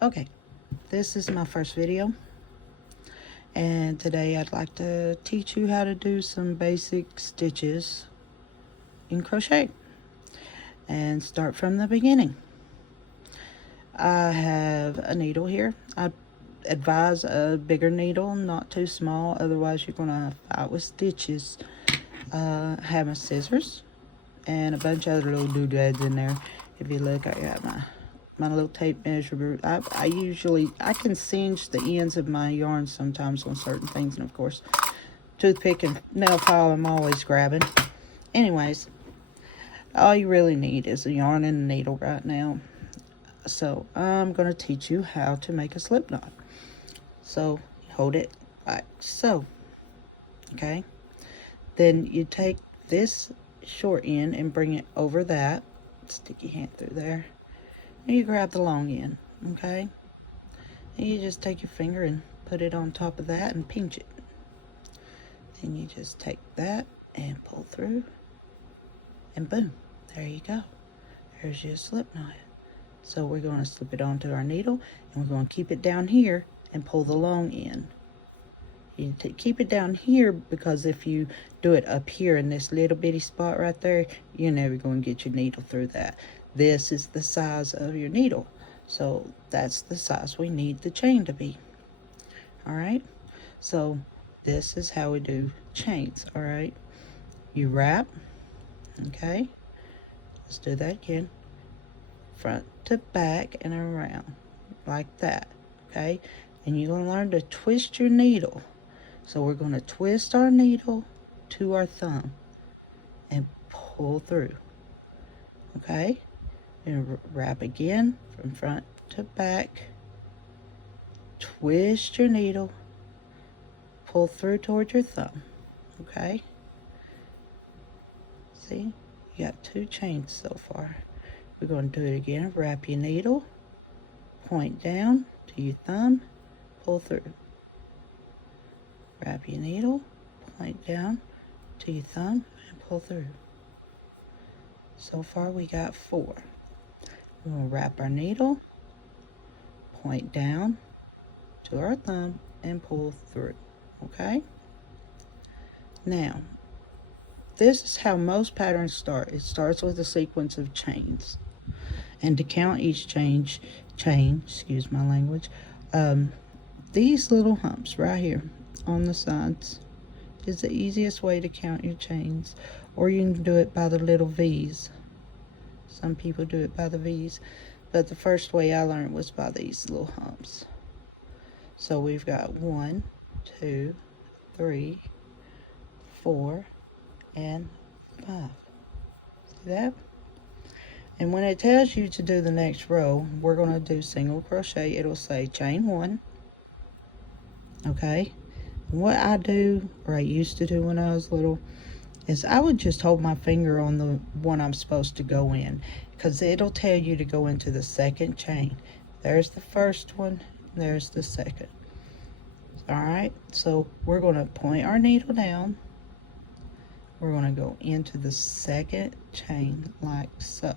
Okay, this is my first video, and today I'd like to teach you how to do some basic stitches in crochet and start from the beginning. I have a needle here. I advise a bigger needle, not too small, otherwise you're going to fight with stitches. I have my scissors and a bunch of other little doodads in there. If you look, I got my little tape measure. I can singe the ends of my yarn sometimes on certain things, and of course toothpick and nail file I'm always grabbing. Anyways, all you really need is a yarn and a needle right now. So I'm going to teach you how to make a slip knot. So hold it like so, okay? Then you take this short end and bring it over that. Stick your hand through there. And you grab the long end, okay? And you just take your finger and put it on top of that and pinch it. Then you just take that and pull through, and boom, there you go. There's your slip knot. So we're going to slip it onto our needle, and we're going to keep it down here and pull the long end. You keep it down here because if you do it up here in this little bitty spot right there, you're never going to get your needle through that. This is the size of your needle, so that's the size we need the chain to be. All right, so this is how we do chains. All right, you wrap, okay, let's do that again, front to back and around like that, okay? And you're going to learn to twist your needle. So we're going to twist our needle to our thumb and pull through, okay? And wrap again from front to back, twist your needle, pull through toward your thumb, okay? See, you got 2 chains so far. We're going to do it again. Wrap your needle, point down to your thumb, pull through. Wrap your needle, point down to your thumb, and pull through. So far we got 4. We're going to wrap our needle, point down to our thumb, and pull through. Okay? Now, this is how most patterns start. It starts with a sequence of chains. And to count each chain, excuse my language, these little humps right here on the sides is the easiest way to count your chains, or you can do it by the little V's. Some people do it by the V's, but the first way I learned was by these little humps. So we've got 1, 2, 3, 4, and 5. See that? And when it tells you to do the next row, we're going to do single crochet. It'll say chain 1, okay? What I do, or I used to do when I was little, is I would just hold my finger on the one I'm supposed to go in, because it'll tell you to go into the second chain. There's the first one, there's the second. All right, so we're going to point our needle down. We're going to go into the second chain like so,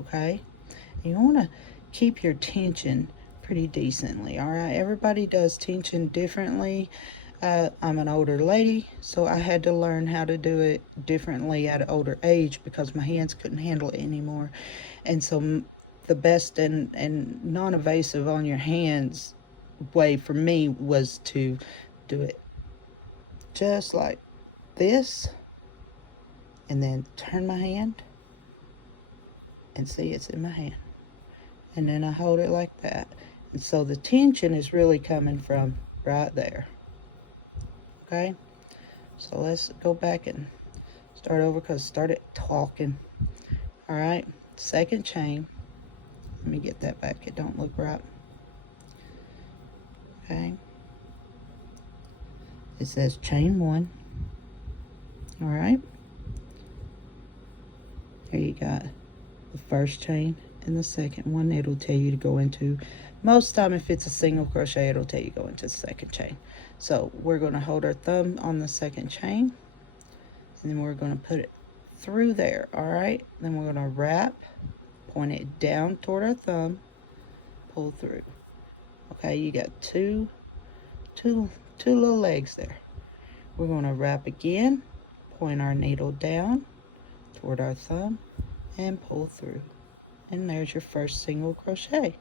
okay? You want to keep your tension pretty decently. All right, everybody does tension differently. I'm an older lady, so I had to learn how to do it differently at an older age because my hands couldn't handle it anymore. And so the best and non-invasive on your hands way for me was to do it just like this, and then turn my hand and see it's in my hand, and then I hold it like that. And so the tension is really coming from right there. Okay, so let's go back and start over because I started talking. All right, second chain. Let me get that back, it don't look right. Okay, it says chain 1. All right, here you got the first chain and the second one. It'll tell you to go into, most time if it's a single crochet, it'll tell you to go into the second chain. So we're going to hold our thumb on the second chain, and then we're going to put it through there. All right, then we're going to wrap, point it down toward our thumb, pull through. Okay, you got two little legs there. We're going to wrap again, point our needle down toward our thumb, and pull through. And there's your first single crochet.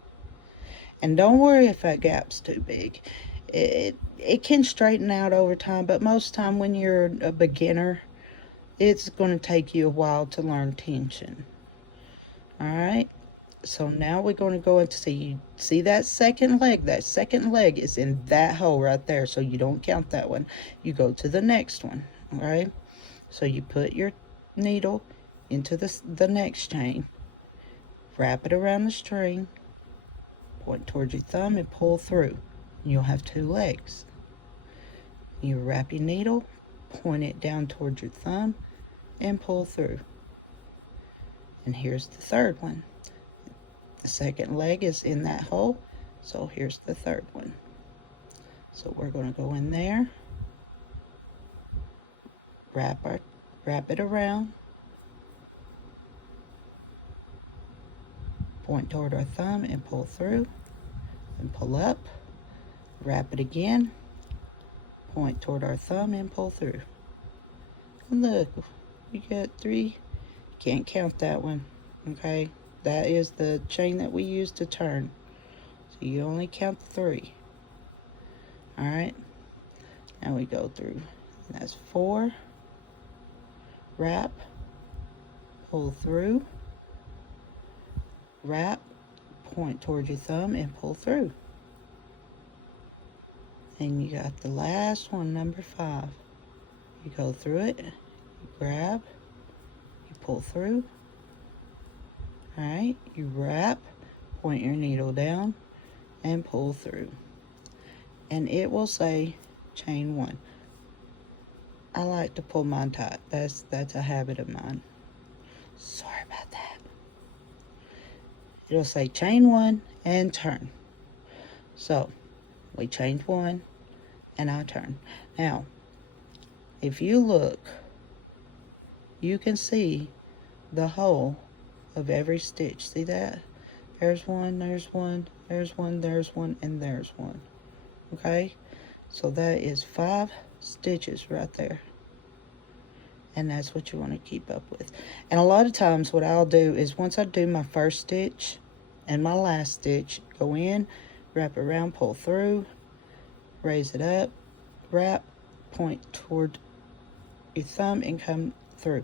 And don't worry if that gap's too big. It can straighten out over time, but most time when you're a beginner, it's going to take you a while to learn tension. All right, so now we're going to go into, see that second leg? That second leg is in that hole right there, so you don't count that one. You go to the next one. All right, so you put your needle into the next chain, wrap it around the string, point towards your thumb, and pull through. You'll have two legs. You wrap your needle, point it down towards your thumb, and pull through. And here's the third one. The second leg is in that hole, so here's the third one. So we're going to go in there, wrap it around, point toward our thumb and pull through, and pull up, wrap it again, point toward our thumb and pull through. And look, we got three. Can't count that one, okay? That is the chain that we use to turn. So you only count three. All right, now we go through. That's 4, wrap, pull through, wrap, point toward your thumb and pull through. And you got the last one, number 5. You go through it, you grab, you pull through. All right, you wrap, point your needle down and pull through. And it will say chain 1. I like to pull mine tight. That's a habit of mine. Sorry about that. It'll say chain 1 and turn. So we chained 1 and I turn. Now, if you look, you can see the hole of every stitch. See that? There's one, there's one, there's one, there's one, and there's one. Okay, so that is 5 stitches right there, and that's what you want to keep up with. And a lot of times what I'll do is, once I do my first stitch and my last stitch, go in, wrap around, pull through, raise it up, wrap, point toward your thumb and come through.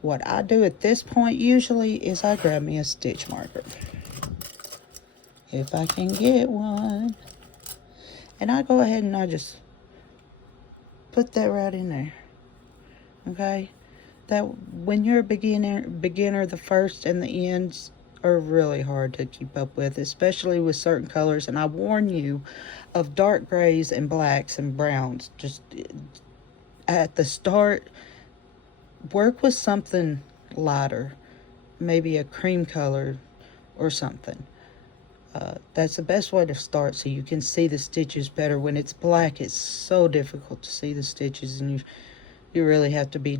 What I do at this point usually is I grab me a stitch marker, if I can get one. And I go ahead and I just put that right in there. Okay? That when you're a beginner, the first and the ends are really hard to keep up with, especially with certain colors. And I warn you of dark grays and blacks and browns. Just at the start, work with something lighter, maybe a cream color or something. That's the best way to start, so you can see the stitches better. When it's black, it's so difficult to see the stitches, and you really have to be.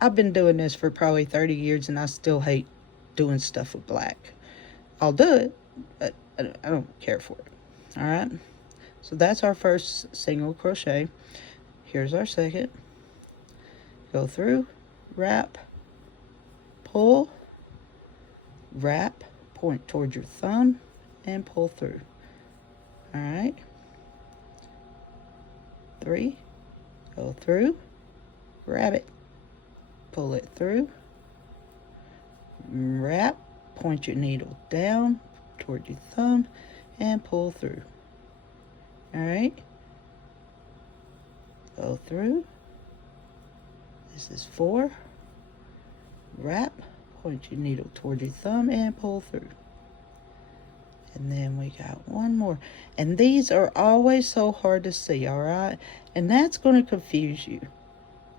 I've been doing this for probably 30 years, and I still hate doing stuff with black. I'll do it, but I don't care for it. All right, so that's our first single crochet. Here's our second. Go through, wrap, pull, wrap, point toward your thumb, and pull through. All right, 3, go through, grab it, pull it through, wrap, point your needle down toward your thumb and pull through. All right, go through. This is 4, wrap, point your needle toward your thumb and pull through. And then we got one more. And these are always so hard to see, all right? And that's going to confuse you.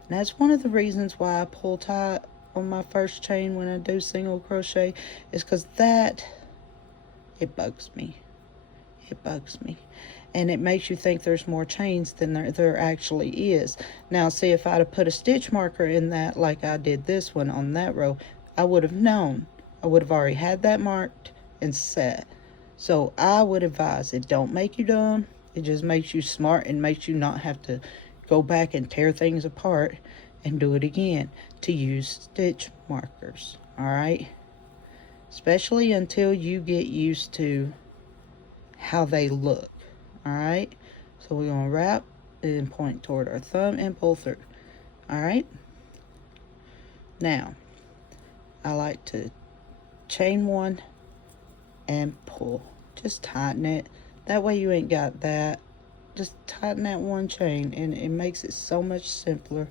And that's one of the reasons why I pull tight on my first chain when I do single crochet, is because it bugs me. It bugs me. And it makes you think there's more chains than there actually is. Now, see, if I'd have put a stitch marker in that, like I did this one on that row, I would have known. I would have already had that marked and set. So I would advise it don't make you dumb. It just makes you smart and makes you not have to go back and tear things apart and do it again to use stitch markers. All right, especially until you get used to how they look. All right, so we're going to wrap and point toward our thumb and pull through. All right, now I like to chain one and pull. Just tighten it. That way you ain't got that. Just tighten that one chain and it makes it so much simpler.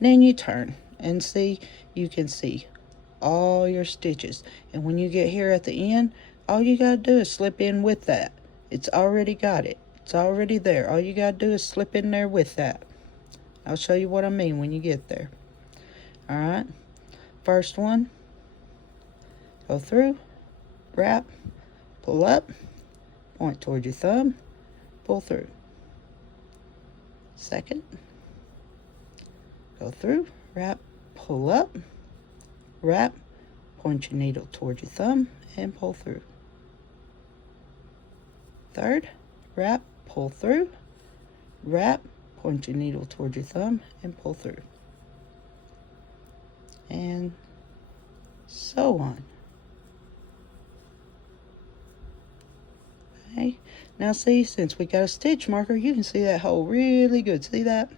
Then you turn and see, you can see all your stitches. And when you get here at the end, all you gotta do is slip in with that. It's already got it. It's already there. All you gotta do is slip in there with that. I'll show you what I mean when you get there. All right. First one, go through, wrap, pull up, point toward your thumb, pull through. Second, go through, wrap, pull up, wrap, point your needle toward your thumb, and pull through. Third, wrap, pull through, wrap, point your needle toward your thumb, and pull through. And so on. Okay, now see, since we got a stitch marker, you can see that hole really good. See that?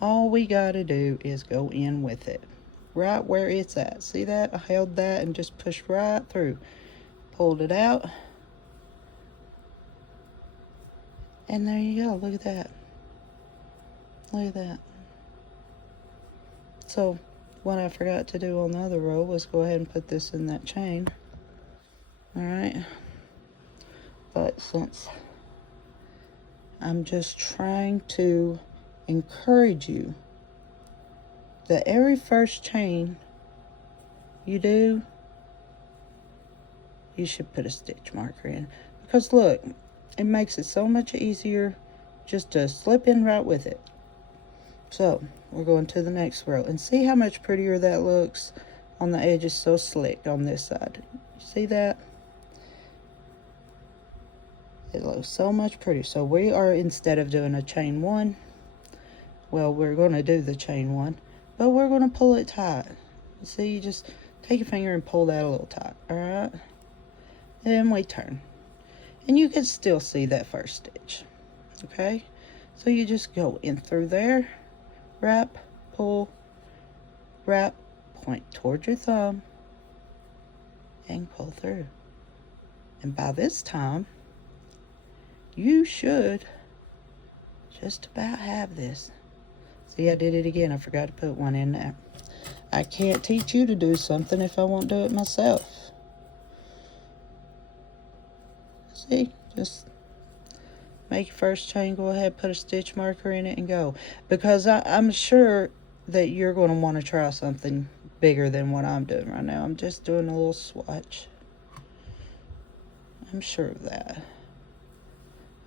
All we got to do is go in with it right where it's at. See that? I held that and just pushed right through. Pulled it out. And there you go. Look at that. Look at that. So what I forgot to do on the other row was go ahead and put this in that chain. All right. But since I'm just trying to encourage you that every first chain you do, you should put a stitch marker in. Because look, it makes it so much easier just to slip in right with it. So we're going to the next row and see how much prettier that looks on the edges, so slick on this side. See that? It looks so much prettier. So we are, instead of doing a chain one, well, we're going to do the chain one, but we're going to pull it tight. See, you just take your finger and pull that a little tight. All right, then we turn, and you can still see that first stitch. Okay, so you just go in through there, wrap, pull, wrap, point toward your thumb, and pull through. And by this time, you should just about have this. See, I did it again. I forgot to put one in there. I can't teach you to do something if I won't do it myself. See, just make your first chain, go ahead, put a stitch marker in it and go. Because I'm sure that you're going to want to try something bigger than what I'm doing right now. I'm just doing a little swatch. I'm sure of that.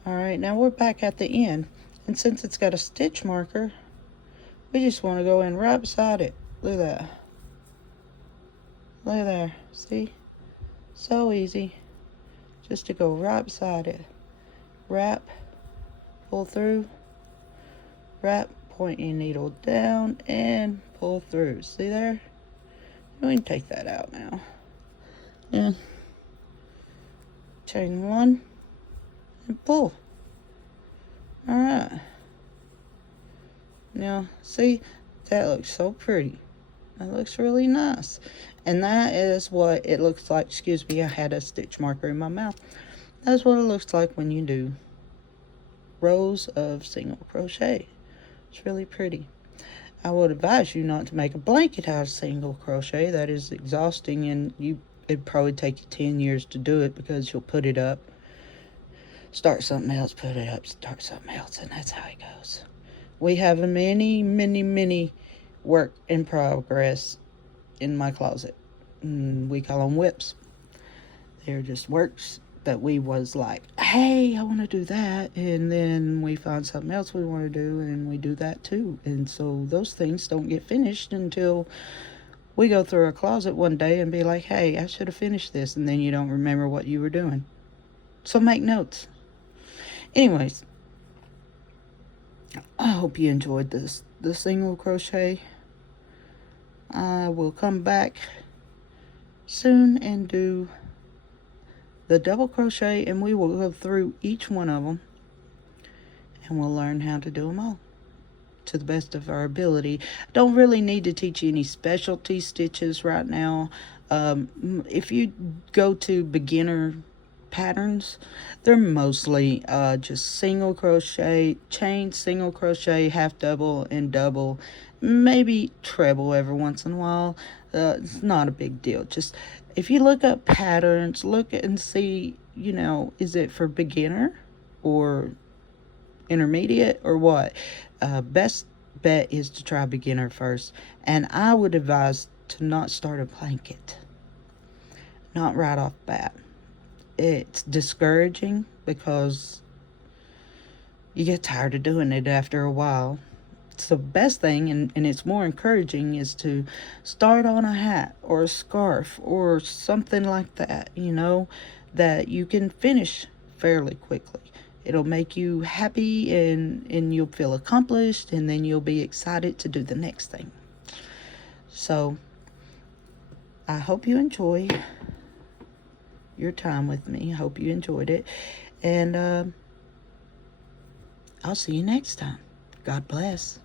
All right, now we're back at the end. And since it's got a stitch marker, we just want to go in right beside it. Look at that. Look there. See? So easy. Just to go right beside it. Wrap, pull through, wrap, point your needle down, and pull through. See there? We can take that out now. And chain one and pull. All right. Now, see, that looks so pretty. That looks really nice. And that is what it looks like. Excuse me, I had a stitch marker in my mouth. That's what it looks like when you do rows of single crochet. It's really pretty. I would advise you not to make a blanket out of single crochet. That is exhausting, and it'd probably take you 10 years to do it, because you'll put it up, start something else, put it up, start something else, and that's how it goes. We have a many work in progress in my closet. We call them whips. They're just works that we was like, hey, I want to do that, and then we find something else we want to do, and we do that too. And so those things don't get finished until we go through our closet one day and be like, hey, I should have finished this, and then you don't remember what you were doing. So make notes. Anyways, I hope you enjoyed the single crochet. I will come back soon and do the double crochet, and we will go through each one of them, and we'll learn how to do them all to the best of our ability. Don't really need to teach you any specialty stitches right now. If you go to beginner patterns, they're mostly just single crochet, chain, single crochet, half double, and double, maybe treble every once in a while. It's not a big deal. Just if you look up patterns, look and see, you know, is it for beginner or intermediate or what? Best bet is to try beginner first, and I would advise to not start a blanket, not right off bat. It's discouraging because you get tired of doing it after a while. So the best thing, and it's more encouraging, is to start on a hat or a scarf or something like that, you know, that you can finish fairly quickly. It'll make you happy, and you'll feel accomplished, and then you'll be excited to do the next thing. So I hope you enjoy your time with me. I hope you enjoyed it, and I'll see you next time. God bless.